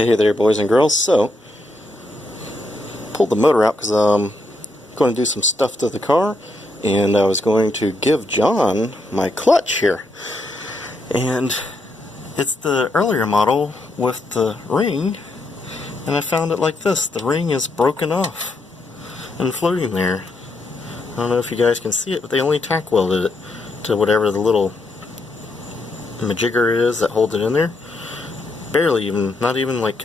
Hey there, boys and girls. So, pulled the motor out because I'm going to do some stuff to the car, and I was going to give John my clutch here. And it's the earlier model with the ring, and I found it like this. The ring is broken off and floating there. I don't know if you guys can see it, but they only tack welded it to whatever the little majigger is that holds it in there. Barely even, not even like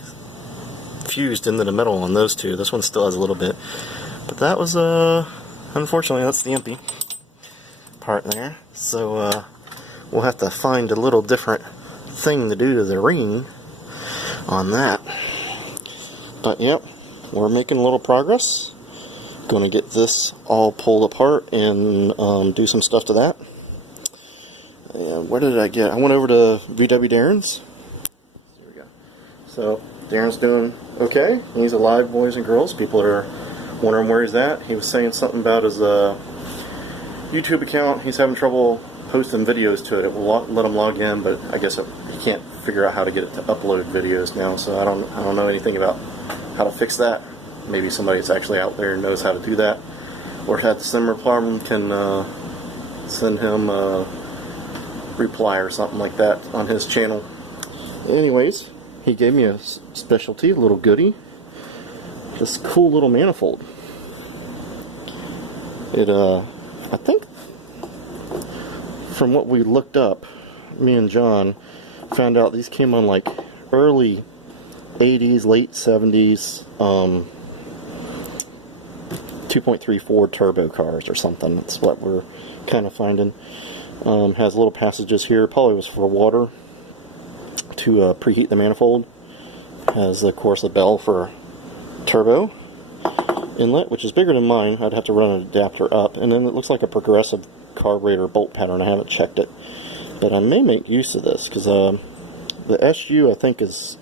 fused into the metal on those two. This one still has a little bit. But that was, unfortunately, that's the EMPI part there. So, we'll have to find a little different thing to do to the ring on that. But, yep, we're making a little progress. Going to get this all pulled apart and do some stuff to that. And where did I get? I went over to VW Darren's. There we go. So Darren's doing okay. He's alive, boys and girls. People are wondering where he's at. He was saying something about his YouTube account. He's having trouble posting videos to it. It will let him log in, but I guess he can't figure out how to get it to upload videos now. So I don't know anything about how to fix that. Maybe somebody that's actually out there knows how to do that, or had the similar problem can send him a reply or something like that on his channel. Anyways, he gave me a specialty, a little goodie. This cool little manifold. It, I think, from what we looked up, me and John found out these came on like early 80s, late 70s, 2.34 turbo cars or something. That's what we're kind of finding. Has little passages here. Probably was for water to preheat the manifold. Has, of course, a bell for turbo inlet, which is bigger than mine. I'd have to run an adapter up. And then it looks like a progressive carburetor bolt pattern. I haven't checked it, but I may make use of this because the SU, I think, is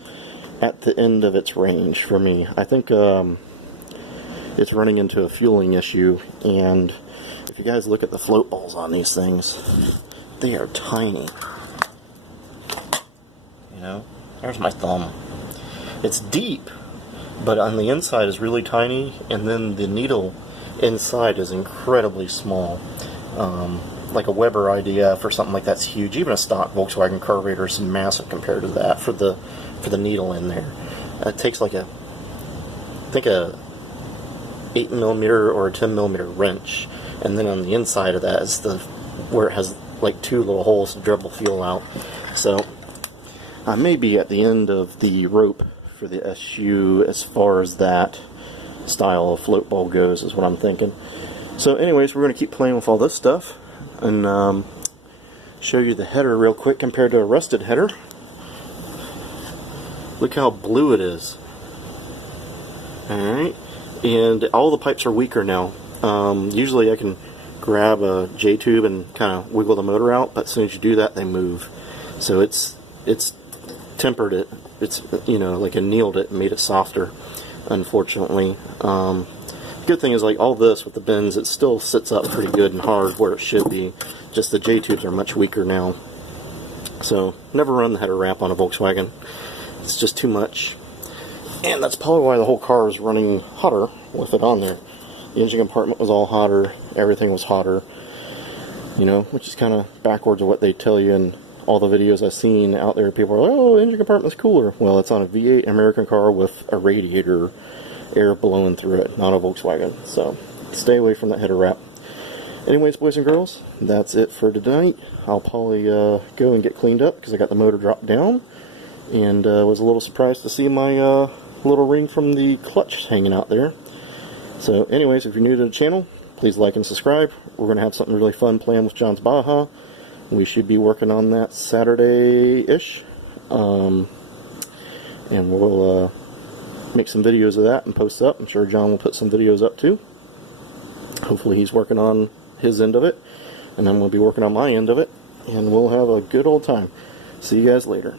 at the end of its range for me. I think it's running into a fueling issue, and if you guys look at the float balls on these things, they are tiny. You know, there's my thumb. It's deep, but on the inside is really tiny, and then the needle inside is incredibly small. Like a Weber IDF or something like that's huge. Even a stock Volkswagen carburetor is massive compared to that for the needle in there. It takes like I think a 8mm or a 10mm wrench, and then on the inside of that is where it has like two little holes to dribble fuel out. So I may be at the end of the rope for the SU as far as that style of float ball goes, is what I'm thinking. So anyways, we're going to keep playing with all this stuff and show you the header real quick compared to a rusted header. Look how blue it is. Alright. And all the pipes are weaker now. Usually I can grab a J-tube and kind of wiggle the motor out, but as soon as you do that, they move. So it's tempered it. It's, you know, like annealed it and made it softer, unfortunately. Good thing is, like all this with the bends, it still sits up pretty good and hard where it should be. Just the J-tubes are much weaker now. So never run the header wrap on a Volkswagen. It's just too much. And that's probably why the whole car is running hotter with it on there. The engine compartment was all hotter. Everything was hotter. You know, which is kind of backwards of what they tell you in all the videos I've seen out there. People are like, oh, the engine compartment's cooler. Well, it's on a V8 American car with a radiator, air blowing through it, not a Volkswagen. So stay away from that header wrap. Anyways, boys and girls, that's it for tonight. I'll probably go and get cleaned up because I got the motor dropped down. And was a little surprised to see my little ring from the clutch hanging out there. So anyways, if you're new to the channel, please like and subscribe. We're going to have something really fun planned with John's Baja. We should be working on that Saturday-ish. And we'll make some videos of that and post up. I'm sure John will put some videos up too. Hopefully he's working on his end of it, and I'm going to be working on my end of it. And we'll have a good old time. See you guys later.